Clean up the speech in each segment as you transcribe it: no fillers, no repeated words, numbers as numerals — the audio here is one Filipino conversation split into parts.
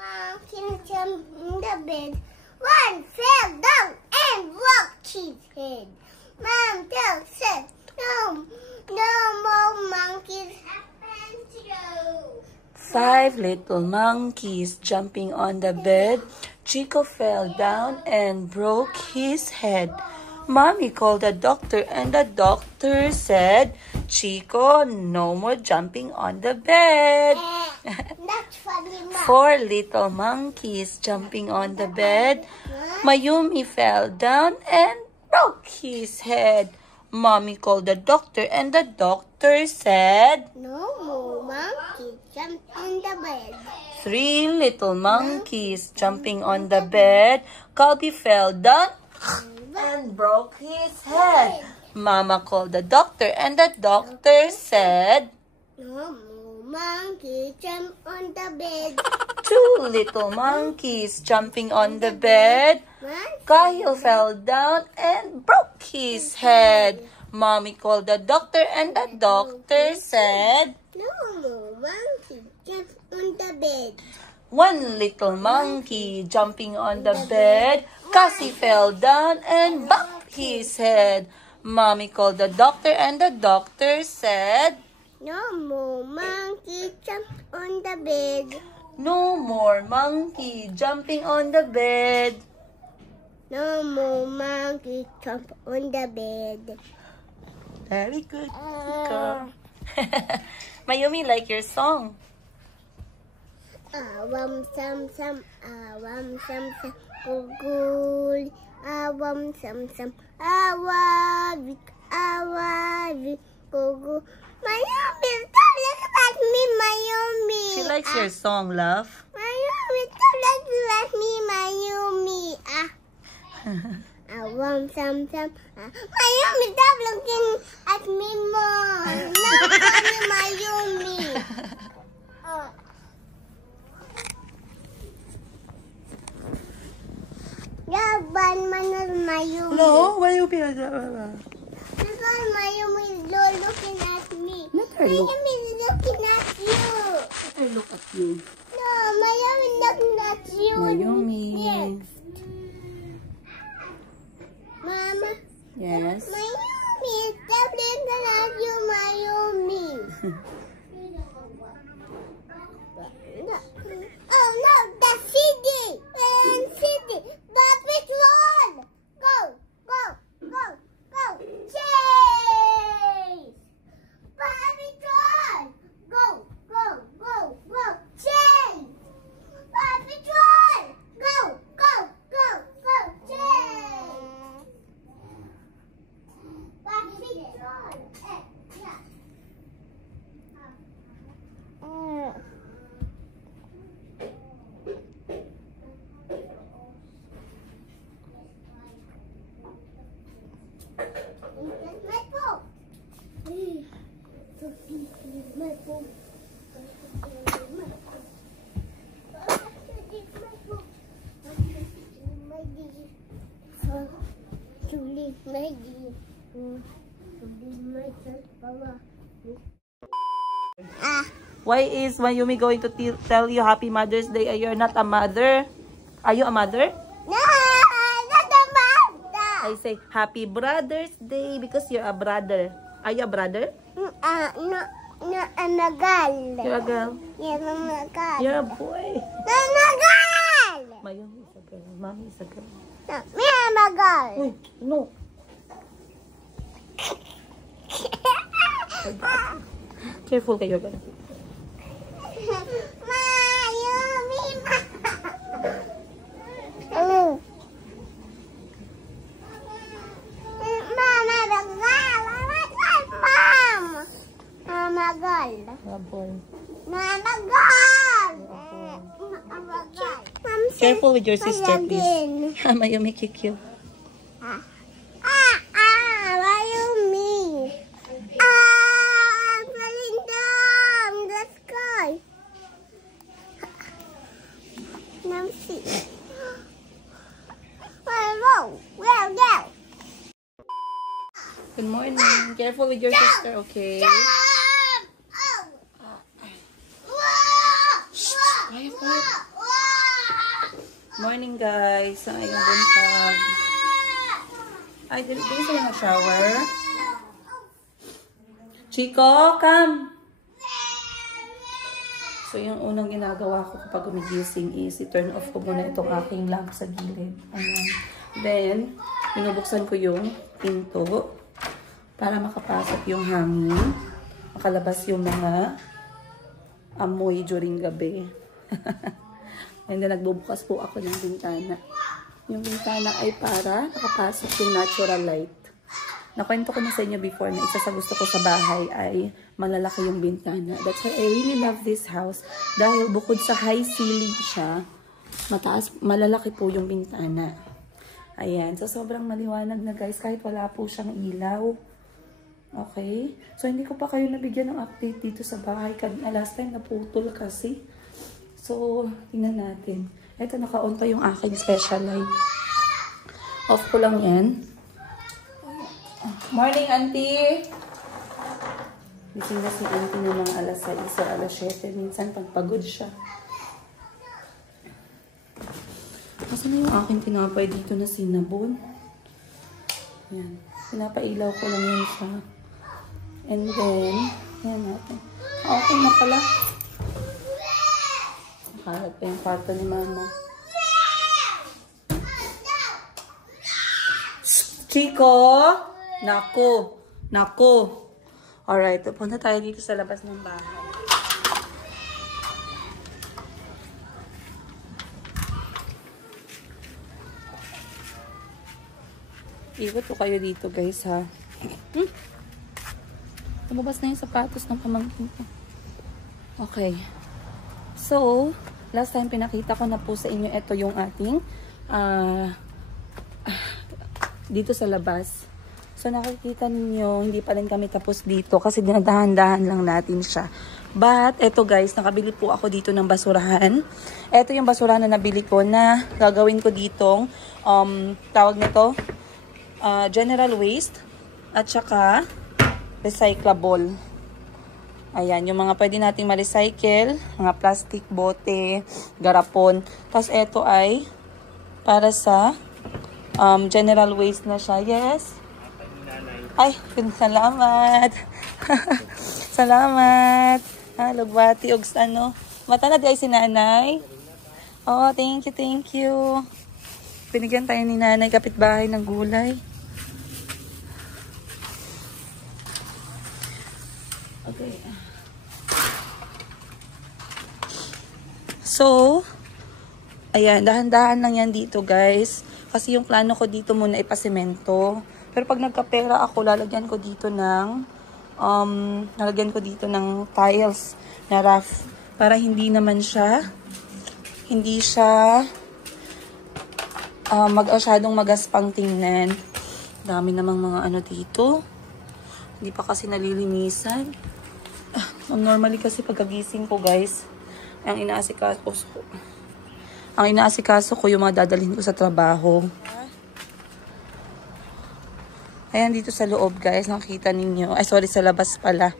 monkey jumped in the bed. One fell down and broke his head. Mom said, no more monkeys happen to you. 5 little monkeys jumping on the bed. Chico fell down and broke his head. Mommy called the doctor and the doctor said, Chico, no more jumping on the bed. That's funny, Mom. 4 little monkeys jumping on the bed. Mayumi fell down and broke his head. Mommy called the doctor and the doctor said, No more monkeys jump on the bed. 3 little monkeys jumping on the bed. Calby fell down and broke his head. Mama called the doctor and the doctor said, No more monkeys jump on the bed. 2 little monkeys jumping on the bed. Cahill fell down and broke his head. Mommy called the doctor and the doctor said, No more monkeys jump on the bed. 1 little monkey jumping on the bed. Cassie fell down and bumped his head. Mommy called the doctor and the doctor said, No more monkeys jump on the bed. No more monkey jumping on the bed. No more monkeys jump on the bed. Very good, Chico. Mayumi, like your song. Awam sam sam, gugul. Awam sam sam, awavik, gugul. Mayumi, stop looking at me, Mayumi. She likes your song, love. Mayumi, stop looking at me, Mayumi. Awam sam sam. Mayumi, stop looking at me more. Not funny, Mayumi. Yaban manas Mayumi. No, Mayumi. Because Mayumi is looking at me. Let her look. Mayumi is looking at you. Let her look at you. No, Mayumi is looking at you. Mayumi. Next. Mama. Yes. Mayumi, stop looking at you, Mayumi. Oh no, the CD. CD. The patrol. Go. Chase. Patrol. Go. Chase. Patrol. Go. Chase. Patrol. My phone. Why is Mayumi going to tell you Happy Mother's Day? You're not a mother. Are you a mother? No, not a mother. I say Happy Brother's Day because you're a brother. Are you a brother? No, I'm a girl. You're a girl. Yes, I'm a girl. You're a boy. No, I'm a girl. Mayumi is a girl. Mommy is a girl. No, me, I'm a girl. Uy, no. Careful kayo, girl. Mayumi, Mama, the girl. Mom. I'm a girl. A boy. No, I'm a girl. I'm a girl. Careful with your sister, please. Again. Mayumi kick you. Mayumi. Falling down the sky. Nancy. Whoa. Good morning. Careful with your sister, okay? Jump! Quiet, quiet. Whoa! Morning guys. Sa ngayong buntag. Ay, dito sila na-shower. Chico, come! So, yung unang ginagawa ko kapag gumigising is i-turn off ko muna itong aking lamp sa gilid. Ayan. Then, binubuksan ko yung pinto para makapasok yung hangin. Makalabas yung mga amoy during gabi. And then, nagbubukas po ako ng bintana. Yung bintana ay para nakapasok yung natural light. Nakwento ko na sa inyo before na isa sa gusto ko sa bahay ay malalaki yung bintana. That's why I really love this house. Dahil bukod sa high ceiling siya, malalaki po yung bintana. Ayan. So, sobrang maliwanag na guys kahit wala po siyang ilaw. Okay? So, hindi ko pa kayo nabigyan ng update dito sa bahay. Last time naputol kasi. So, tingnan natin. Ito, naka-on pa yung aking special light. Off ko lang yan. Morning, auntie! Gising na si auntie ng mga alas 6 o alas 7. Minsan, pagpagod siya. Kasi na yung aking tinapay dito na cinnamon. Yan. Pinapailaw ko lang yan siya. And then, yan natin. Okay na pala. Nakaharap pa yung kwarto ni mama. Chico! Nako! Nako! Alright, punta tayo dito sa labas ng bahay. Ikot ko kayo dito guys ha. Lumabas na yung sapatos ng pamangkin ko. Okay. So, last time pinakita ko na po sa inyo ito yung ating dito sa labas. So, nakikita ninyo, hindi pa rin kami tapos dito kasi dinadahan-dahan lang natin siya. But, eto guys, nakabili po ako dito ng basurahan. Eto yung basurahan na nabili ko na gagawin ko ditong, tawag nito, general waste at saka recyclable. Ayan, yung mga pwede nating ma-recycle, mga plastic, bote, garapon. Tapos, eto ay para sa general waste na siya. Yes. Ay, salamat. Salamat. Lugbati, og ano. Mata na di ay si nanay. Oh, thank you, thank you. Binigyan tayo ni nanay kapitbahay ng gulay. Okay. So, ayan, dahan-dahan lang yan dito, guys. Kasi yung plano ko dito muna ay pasemento. Pero pag nagkapera ako, lalagyan ko dito ng tiles na rough para hindi naman siya masyadong magaspang tingnan. Dami namang mga ano dito. Hindi pa kasi nalilinisan. Normally kasi pagkagising ko, guys, ang inaasikaso ko yung mga dadalhin ko sa trabaho. Ayan, dito sa loob, guys, nakita ninyo. Ay, sorry, sa labas pala.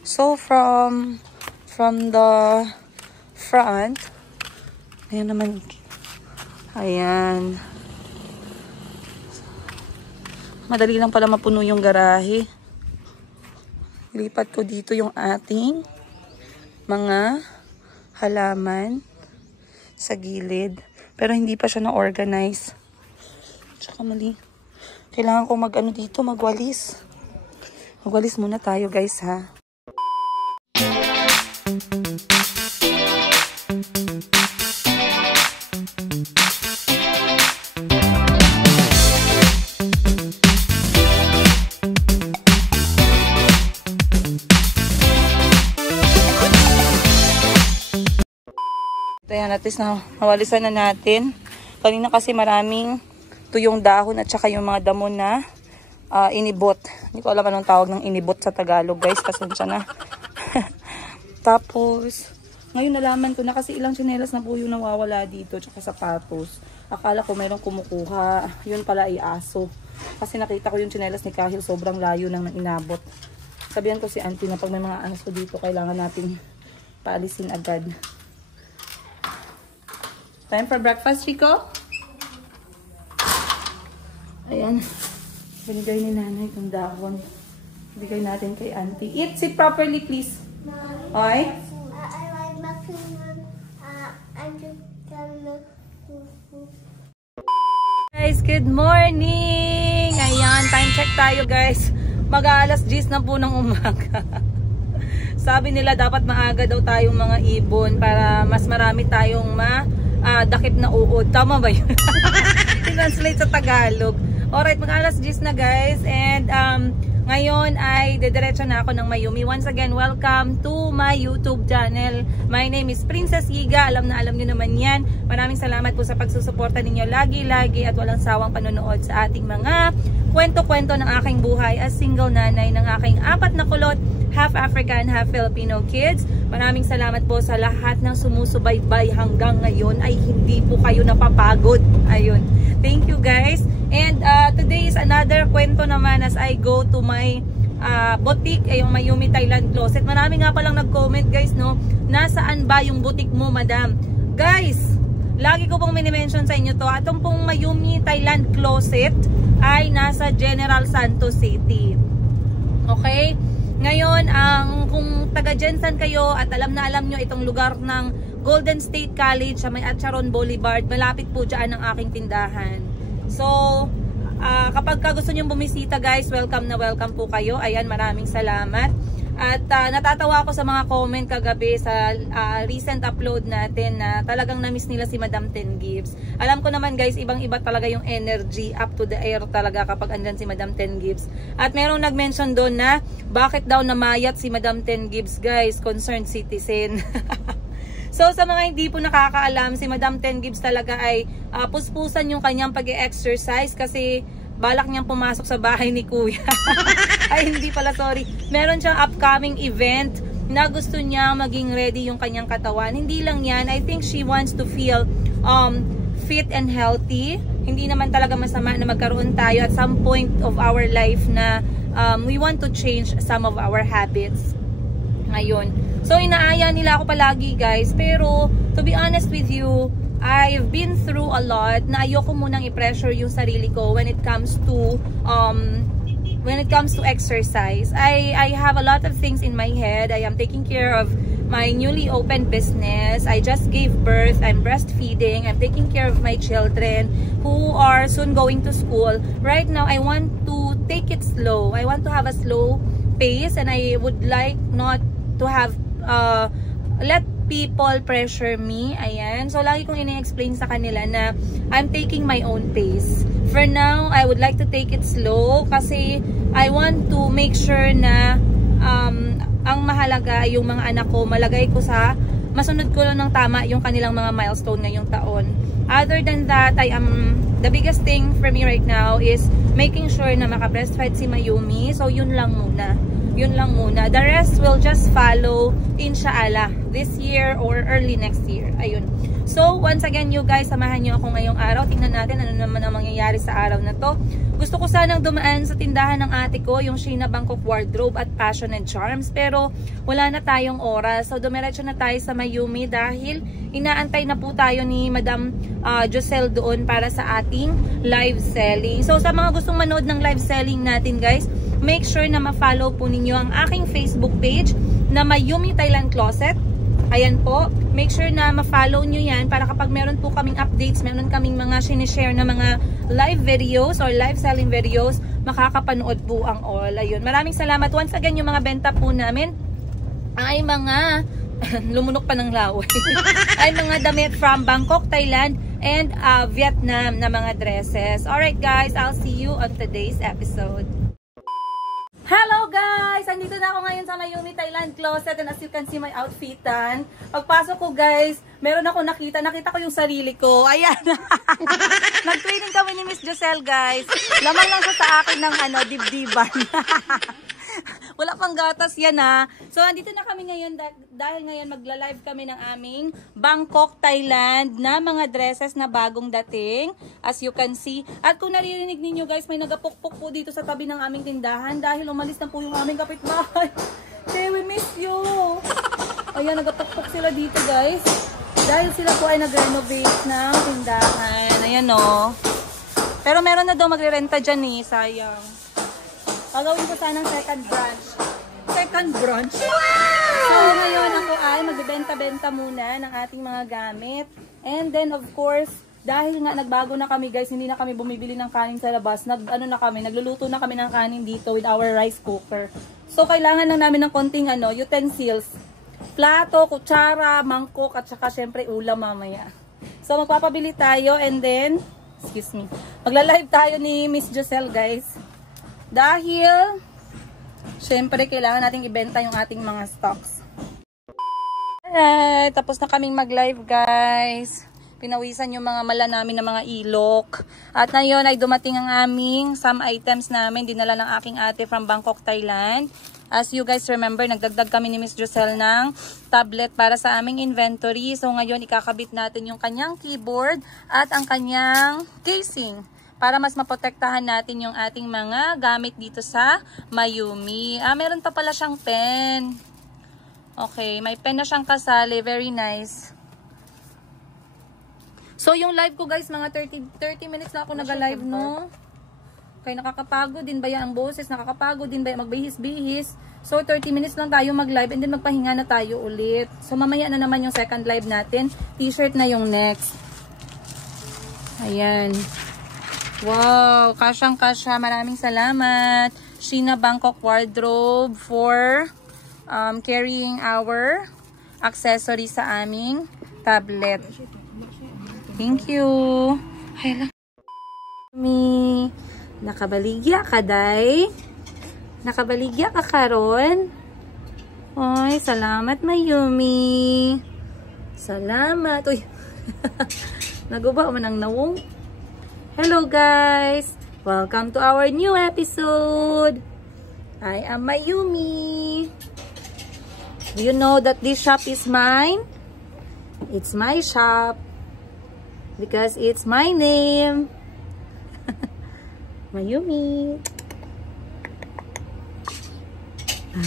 So, from the front, ayan naman. Ayan. Madali lang pala mapuno yung garahe. Ilipat ko dito yung ating mga halaman sa gilid. Pero hindi pa siya na-organize. Tsaka mali. Kailangan ko magwalis. Magwalis muna tayo, guys, ha. Ayan, at least nawalisan na natin. Kanina kasi maraming tuyong dahon at saka yung mga damo na inibot. Hindi ko alam anong tawag ng inibot sa Tagalog, guys. Pasensya na. Tapos, ngayon nalaman ko na kasi ilang tsinelas na po yung nawawala dito tsaka sapatos. Akala ko mayroong kumukuha. Yun pala ay aso. Kasi nakita ko yung tsinelas ni Kahil sobrang layo nang inabot. Sabihan ko si auntie na pag may mga aso dito, kailangan nating paalisin agad. Time for breakfast, Rico? Ayan. Binigay ni nanay itong dahon. Bigay natin kay auntie. Eat, sit properly, please. Okay? I like macaroni. I'm just gonna... Guys, good morning! Ayan, time check tayo guys. Mag-aalas 10 na po ng umaga. Sabi nila dapat maaga daw tayong mga ibon para mas marami tayong dakip na uod. Tama ba yun? I-translate sa Tagalog. Alright, mag-aalas 10 na guys. And ngayon ay dediretso na ako ng Mayumi. Once again, welcome to my YouTube channel. My name is Princess Yiga. Alam nyo naman yan. Maraming salamat po sa pagsusuporta ninyo lagi-lagi at walang sawang panonood sa ating mga kwento-kwento ng aking buhay as single nanay ng aking 4 na kulot, half African, half Filipino kids. Maraming salamat po sa lahat ng sumusubaybay hanggang ngayon ay hindi po kayo napapagod. Ayun. Thank you guys. And today is another kwento naman as I go to my boutique, yung Mayumi Thailand Closet. Marami nga palang nag-comment guys, no? Nasaan ba yung boutique mo, madam? Guys, lagi ko pong minimension sa inyo to. Atong pong Mayumi Thailand Closet ay nasa General Santos City. Okay? Ngayon, kung taga Jensan kayo at alam na alam nyo itong lugar ng Golden State College sa may Acharon Boulevard, malapit po dyan ang aking tindahan. So, kapag gusto nyo bumisita guys, welcome na welcome po kayo. Ayan, maraming salamat. At natatawa ako sa mga comment kagabi sa recent upload natin na talagang na-miss nila si Madam Ten Gibbs. Alam ko naman guys, ibang-iba talaga yung energy, up to the air talaga kapag andyan si Madam Ten Gibbs. At merong nag-mention doon na bakit daw namayat si Madam Ten Gibbs guys, concerned citizen. So sa mga hindi po nakakaalam, si Madam Ten Gibbs talaga ay puspusan yung kanyang pag-e-exercise kasi balak niyang pumasok sa bahay ni Kuya. Ay hindi pala, sorry. Meron siyang upcoming event na gusto niya maging ready yung kanyang katawan. Hindi lang yan, I think she wants to feel fit and healthy. Hindi naman talaga masama na magkaroon tayo at some point of our life na we want to change some of our habits. Ngayon. So inaaya nila ako palagi guys, pero to be honest with you, I've been through a lot na ayoko munang i-pressure yung sarili ko when it comes to exercise. I have a lot of things in my head. I am taking care of my newly opened business. I just gave birth. I'm breastfeeding. I'm taking care of my children who are soon going to school. Right now, I want to take it slow. I want to have a slow pace and I would like not to have let people pressure me. Ayan. So, lagi kong ini-explain sa kanila na I'm taking my own pace. For now, I would like to take it slow kasi I want to make sure na ang mahalaga yung mga anak ko, malagay ko sa masunod ko lang ng tama yung kanilang mga milestone ngayong taon. Other than that, the biggest thing for me right now is making sure na maka-breastfeed si Mayumi. So, yun lang muna. Yun lang muna. The rest will just follow inshallah this year or early next year. Ayun. So, once again, you guys, samahan nyo ako ngayong araw. Tingnan natin ano naman ang mangyayari sa araw na to. Gusto ko sanang dumaan sa tindahan ng ate ko, yung Sheena Bangkok Wardrobe at Passion and Charms. Pero, wala na tayong oras. So, dumiretso na tayo sa Mayumi dahil inaantay na po tayo ni Madam Josel doon para sa ating live selling. So, sa mga gustong manood ng live selling natin, guys, make sure na ma-follow po ninyo ang aking Facebook page na Mayumi Thailand Closet. Ayan po. Make sure na ma-follow nyo yan para kapag meron po kaming updates, meron kaming mga sinishare na mga live videos or live selling videos, makakapanood po ang all. Ayun. Maraming salamat. Once again, yung mga benta po namin ay mga lumunok pa ng laway. Ay mga damit from Bangkok, Thailand and Vietnam na mga dresses. Alright guys, I'll see you on today's episode. Hello guys! Andito na ako ngayon sa Mayumi Thailand Closet and as you can see my outfitan. Pagpasok ko guys, meron ako nakita ko yung sarili ko. Ayan! Nag-training kami ni Miss Josel guys. Laman lang sa akin ng dibdiban. Wala pang gatas yan ha. So, andito na kami ngayon dahil ngayon magla-live kami ng aming Bangkok, Thailand na mga dresses na bagong dating. As you can see. At kung naririnig ninyo guys, may nagapukpuk po dito sa tabi ng aming tindahan dahil umalis na po yung aming kapitbahay. Hey, we miss you! Ayan, nagapukpuk sila dito guys. Dahil sila po ay nag-renovate ng tindahan. Ayan o. Pero meron na daw magre-renta dyan eh. Sayang. Pagawin ko sanang second branch. Second branch? So ngayon ako ay magbebenta-benta muna ng ating mga gamit. And then of course, dahil nga nagbago na kami guys, hindi na kami bumibili ng kanin sa labas. Nagluluto na kami ng kanin dito with our rice cooker. So kailangan lang namin ng konting utensils. Plato, kutsara, mangkok, at saka syempre ulam mamaya. So magpapabili tayo and then, excuse me, magla-live tayo ni Miss Joselle guys. Dahil, syempre kailangan nating ibenta yung ating mga stocks. Alright, tapos na kaming mag-live guys. Pinawisan yung mga mala namin ng mga ilok. At ngayon ay dumating ang aming some items namin. Dinala ng aking ate from Bangkok, Thailand. As you guys remember, nagdagdag kami ni Miss Joselle ng tablet para sa aming inventory. So ngayon, ikakabit natin yung kanyang keyboard at ang kanyang casing para mas maprotektahan natin yung ating mga gamit dito sa Mayumi. Meron pa pala siyang pen. Okay, may pen na siyang kasali. Very nice. So yung live ko guys, mga 30 minutes na ako nag-live, no? Kaya nakakapagod din ba yan ang boses? Nakakapagod din ba yan magbihis-bihis? So 30 minutes lang tayo mag-live and then magpahinga na tayo ulit. So mamaya na naman yung second live natin. T-shirt na yung next. Ayan. Wow, kasyang-kasya. Maraming salamat. Sheena Bangkok Wardrobe for carrying our accessory sa aming tablet. Thank you. Hayla. Nakabaligya ka, day? Nakabaligya ka karon? Oy, salamat, Mayumi. Salamat. Uy, naguba man ang nawong. Hello, guys. Welcome to our new episode. I am Mayumi. Do you know that this shop is mine? It's my shop. Because it's my name. Mayumi. Ba.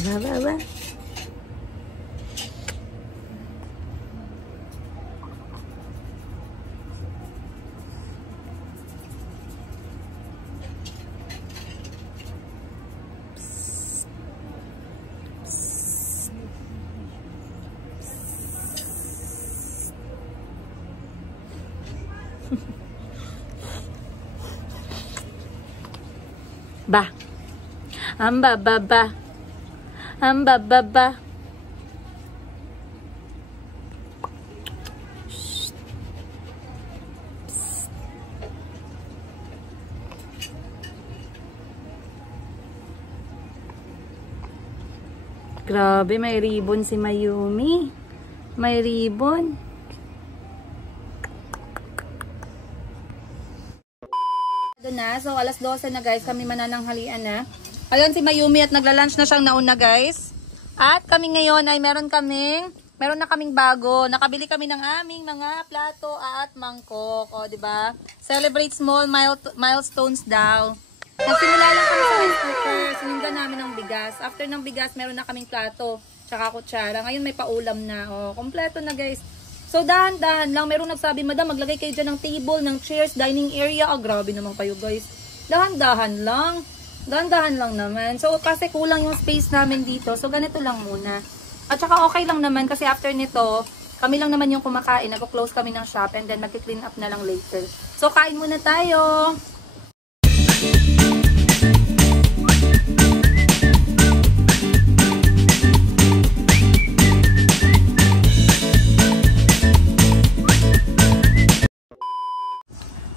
Ba. Amba baba. Amba baba. Grabe, may ribbon si Mayumi. May ribbon. Na. So, alas 12 na guys, kami manananghalian na. Ayun si Mayumi at nagla-lunch na siyang nauna guys. At kami ngayon ay meron na kaming bago. Nakabili kami ng aming mga plato at mangkok. O, diba? Celebrate small milestones daw. Nagsimula lang kami sa rice cooker. Sinundan namin ng bigas. After ng bigas, meron na kaming plato. Tsaka kutsara. Ngayon may paulam na. O, kompleto na guys. So, dahan-dahan lang. Merong nagsabi, madam, maglagay kayo dyan ng table, ng chairs, dining area. Grabe naman kayo, guys. Dahan-dahan lang. Dahan-dahan lang naman. So, kasi kulang yung space namin dito. So, ganito lang muna. At saka, okay lang naman. Kasi after nito, kami lang naman yung kumakain. Nag-close kami ng shop and then mag-clean up na lang later. So, kain muna tayo.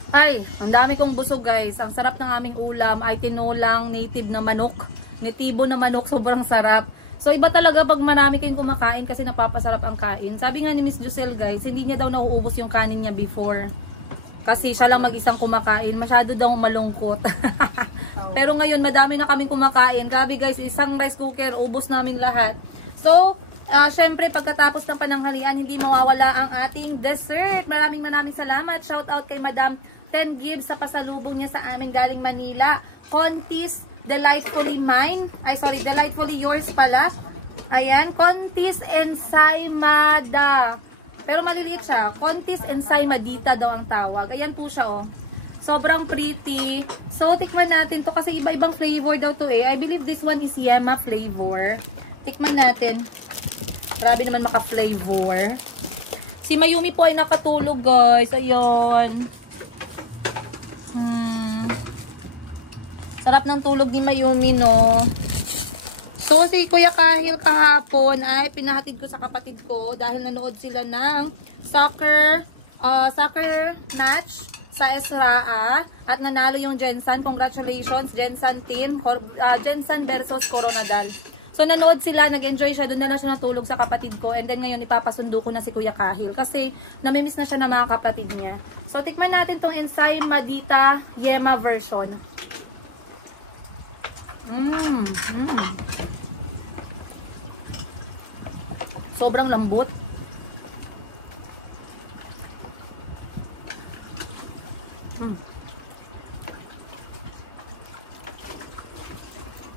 Ay, ang dami kong busog guys. Ang sarap ng aming ulam ay tinolang native na manok. Nitibo na manok, sobrang sarap. So iba talaga pag marami kayong kumakain kasi napapasarap ang kain. Sabi nga ni Miss Joselle guys, hindi niya daw nauubos yung kanin niya before. Kasi siya lang mag-isang kumakain. Masyado daw malungkot. Pero ngayon madami na kaming kumakain. Grabe guys, isang rice cooker, ubos namin lahat. So, syempre pagkatapos ng pananghalian, hindi mawawala ang ating dessert. Maraming salamat. Shout out kay Madam 10 Gibbs sa pasalubong niya sa amin galing Manila. Contis Delightfully Mine. Ay, sorry, Delightfully Yours pala. Ayan, Contis Ensaymada. Pero maliliit siya. Contis ensaïmadita daw ang tawag. Ayan po siya, oh. Sobrang pretty. So, tikman natin to kasi iba-ibang flavor daw to eh. I believe this one is Yema flavor. Tikman natin. Grabe naman maka-flavor. Si Mayumi po ay nakatulog, guys. Ayun. Sarap ng tulog ni Mayumi, no? So, si Kuya Kahil kahapon ay pinahatid ko sa kapatid ko dahil nanood sila ng soccer match sa Esraa at nanalo yung Gensan. Congratulations, Gensan team. Gensan versus Coronadal. So, nanood sila, nag-enjoy siya. Doon na lang siya natulog sa kapatid ko. And then, ngayon, ipapasundo ko na si Kuya Kahil. Kasi, namimiss na siya ng mga kapatid niya. So, tikman natin tong ensaïmadita Yema version. Sobrang lambot.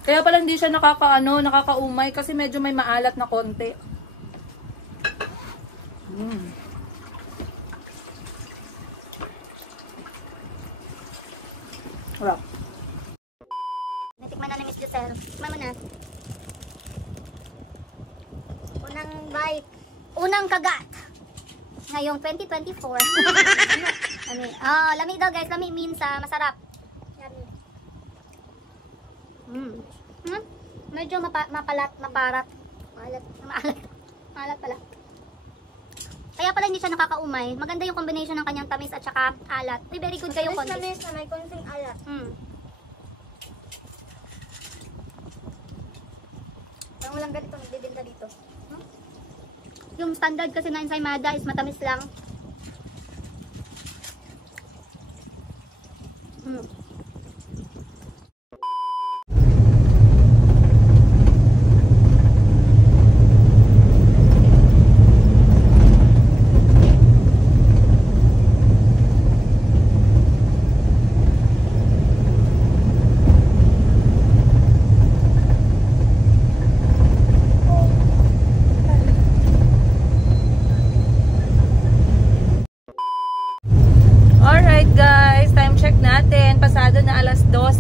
Kaya pala hindi siya nakakaumay kasi medyo may maalat na konti. Wala. Natikman na ni Miss Giselle. Tikman mo na. Unang bite. Unang kagat. Ngayong 2024. Lami. Lami daw guys. Lami means masarap. Lami. Medyo maparat. Maalat pala. Kaya pala hindi siya nakakaumay. Maganda yung combination ng kanyang tamis at saka alat. Uy, very good kayo konti. Tamis na may konting alat. Parang walang ganito nagbibenta dito. Yung standard kasi na ensaymada is matamis lang.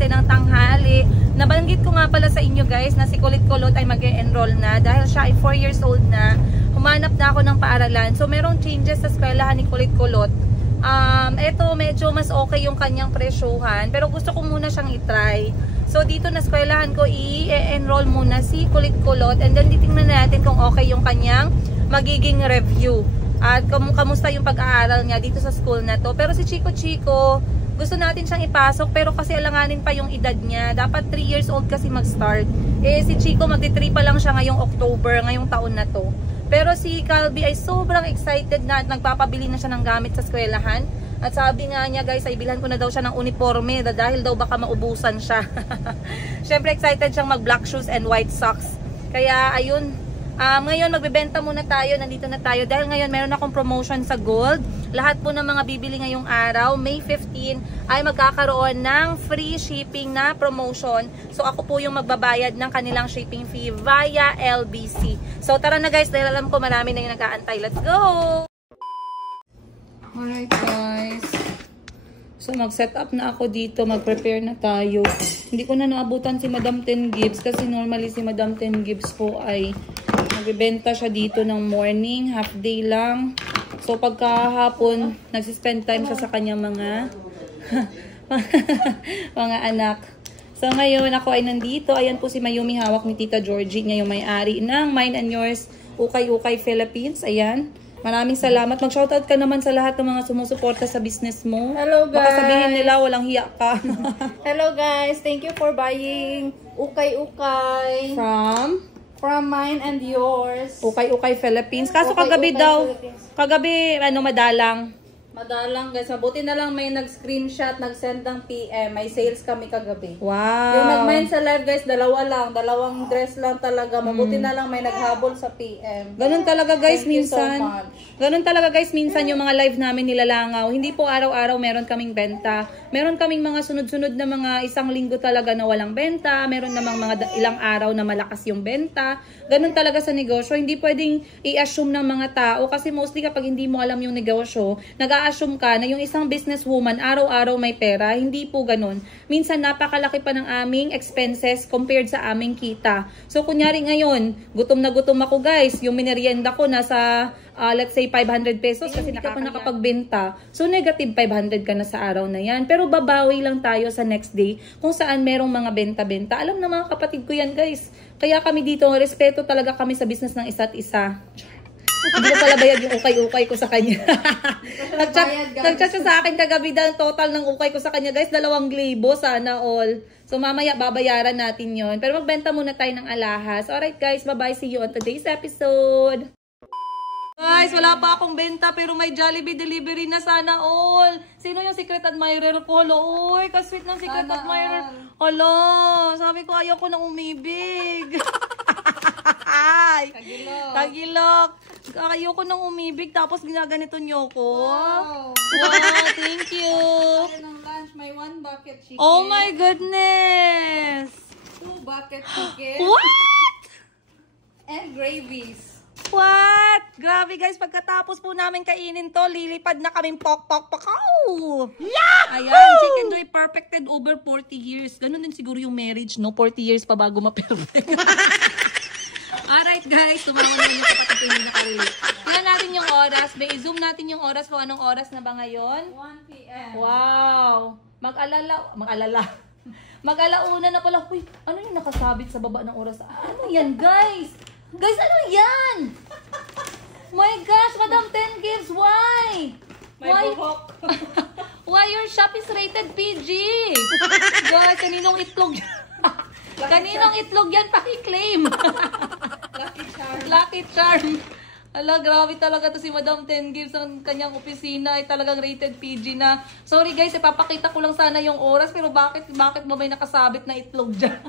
Ng tanghali. Nabanggit ko nga pala sa inyo guys na si Kulit Kulot ay mag-e-enroll na dahil siya ay 4 years old na. Humanap na ako ng paaralan. So merong changes sa eskwelahan ni Kulit Kulot. Ito medyo mas okay yung kanyang presyuhan pero gusto ko muna siyang i-try. So dito na eskwelahan ko i-enroll muna si Kulit Kulot and then titingnan natin kung okay yung kanyang magiging review. At kamusta yung pag-aaral niya dito sa school na to. Pero si Chico Chico gusto natin siyang ipasok pero kasi alanganin pa yung edad niya. Dapat 3 years old kasi mag-start. Si Chico magti-3 pa lang siya ngayong October, ngayong taon na to. Pero si Calby ay sobrang excited na at nagpapabili na siya ng gamit sa eskwelahan. At sabi nga niya guys, ay bilhan ko na daw siya ng uniforme dahil daw baka maubusan siya. Siyempre excited siyang mag-black shoes and white socks. Kaya ayun, ngayon magbebenta muna tayo, nandito na tayo dahil ngayon meron akong promotion sa Gold. Lahat po ng mga bibili ngayong araw, May 15, ay magkakaroon ng free shipping na promotion. So ako po yung magbabayad ng kanilang shipping fee via LBC. So tara na guys, dahil alam ko marami na yung nag-aantay. Let's go! Alright guys. So mag-set up na ako dito, mag-prepare na tayo. Hindi ko na naabutan si Madam Ten Gibbs kasi normally si Madam Ten Gibbs po ay nagbebenta siya dito ng morning, half day lang. So pagkahapon, nagsispend time siya sa kanyang mga mga anak. So ngayon ako ay nandito. Ayan po si Mayumi, hawak ni Tita Georgie, ngayong may-ari ng Mine and Yours Ukay-Ukay Philippines. Ayan. Maraming salamat. Mag-shoutout ka naman sa lahat ng mga sumusuporta sa business mo. Hello guys. Baka sabihin nila walang hiya ka. Hello guys. Thank you for buying Ukay-Ukay. From Mine and Yours. Ukay-Ukay Philippines. Kaso Ukay-Ukay kagabi daw, Philippines. kagabi madalang. Madalang guys, mabuti na lang may nag-screenshot, nag-send ng PM. May sales kami kagabi. Wow. Yung nag-mine sa live guys, dalawang dress lang talaga. Mabuti na lang may naghabol sa PM. Ganun talaga guys Thank you so minsan. much. Ganun talaga guys minsan yung mga live namin nilalangaw. Hindi po araw-araw meron kaming benta. Meron kaming mga sunod-sunod na mga isang linggo talaga na walang benta. Meron namang mga ilang araw na malakas yung benta. Ganun talaga sa negosyo. Hindi pwedeng i-assume ng mga tao kasi mostly kapag hindi mo alam yung negosyo, nag-a-assume ka na yung isang businesswoman araw-araw may pera. Hindi po ganun. Minsan napakalaki pa ng aming expenses compared sa aming kita. So kunyari ngayon, gutom na gutom ako guys. Yung minerienda ko nasa let's say 500 pesos kasi hindi ka pa nakapagbenta. So negative 500 ka na sa araw na yan. Pero babawi lang tayo sa next day kung saan merong mga benta-benta. Alam na mga kapatid ko yan guys. Kaya kami dito, respeto talaga kami sa business ng isa't isa. Hindi ko pala bayad yung ukay-ukay ko sa kanya. Nag-chat siya sa akin kagabi dahil total ng ukay ko sa kanya. Guys, 2,000 sana all. So mamaya babayaran natin yon. Pero magbenta muna tayo ng alahas. Alright guys, bye-bye. See you on today's episode. Guys, wala pa akong benta pero may Jollibee delivery na sana all. Sino yung secret admirer ko? Holo, uy, kasweet ng secret admirer. Holo, sabi ko ayaw ko na umibig. Tagilok. Ayaw ko nang umibig tapos ginaganito nyo ko. Wow, thank you. Ng lunch, may 1 bucket chicken. Oh my goodness. 2 bucket chicken. What? And gravies. What? Grabe guys, pagkatapos po namin kainin to, lilipad na kaming pok-pok-pakaw. Yeah! Ayan, Chicken Joy perfected over 40 years. Ganun din siguro yung marriage, no? 40 years pa bago ma-perfect. Alright guys, tumawa na yung kapatid ko hindi nakarelate. Tingnan natin yung oras. May i-zoom natin yung oras kung anong oras na ba ngayon. 1 p.m. Wow! Mag-alauna na pala. Uy, ano yung nakasabit sa baba ng oras? Ano yan guys? Guys, ano yan? My gosh, Madam 10 Gives, why? May buhok. Why your shop is rated PG? Guys, kaninong itlog yan? Kaninong itlog yan? Paki-claim. Lucky charm. Lucky charm. Ala, grabe talaga to si Madam 10 Gives. Ang kanyang opisina ay talagang rated PG na. Sorry guys, ipapakita ko lang sana yung oras. Pero bakit ba may nakasabit na itlog dyan?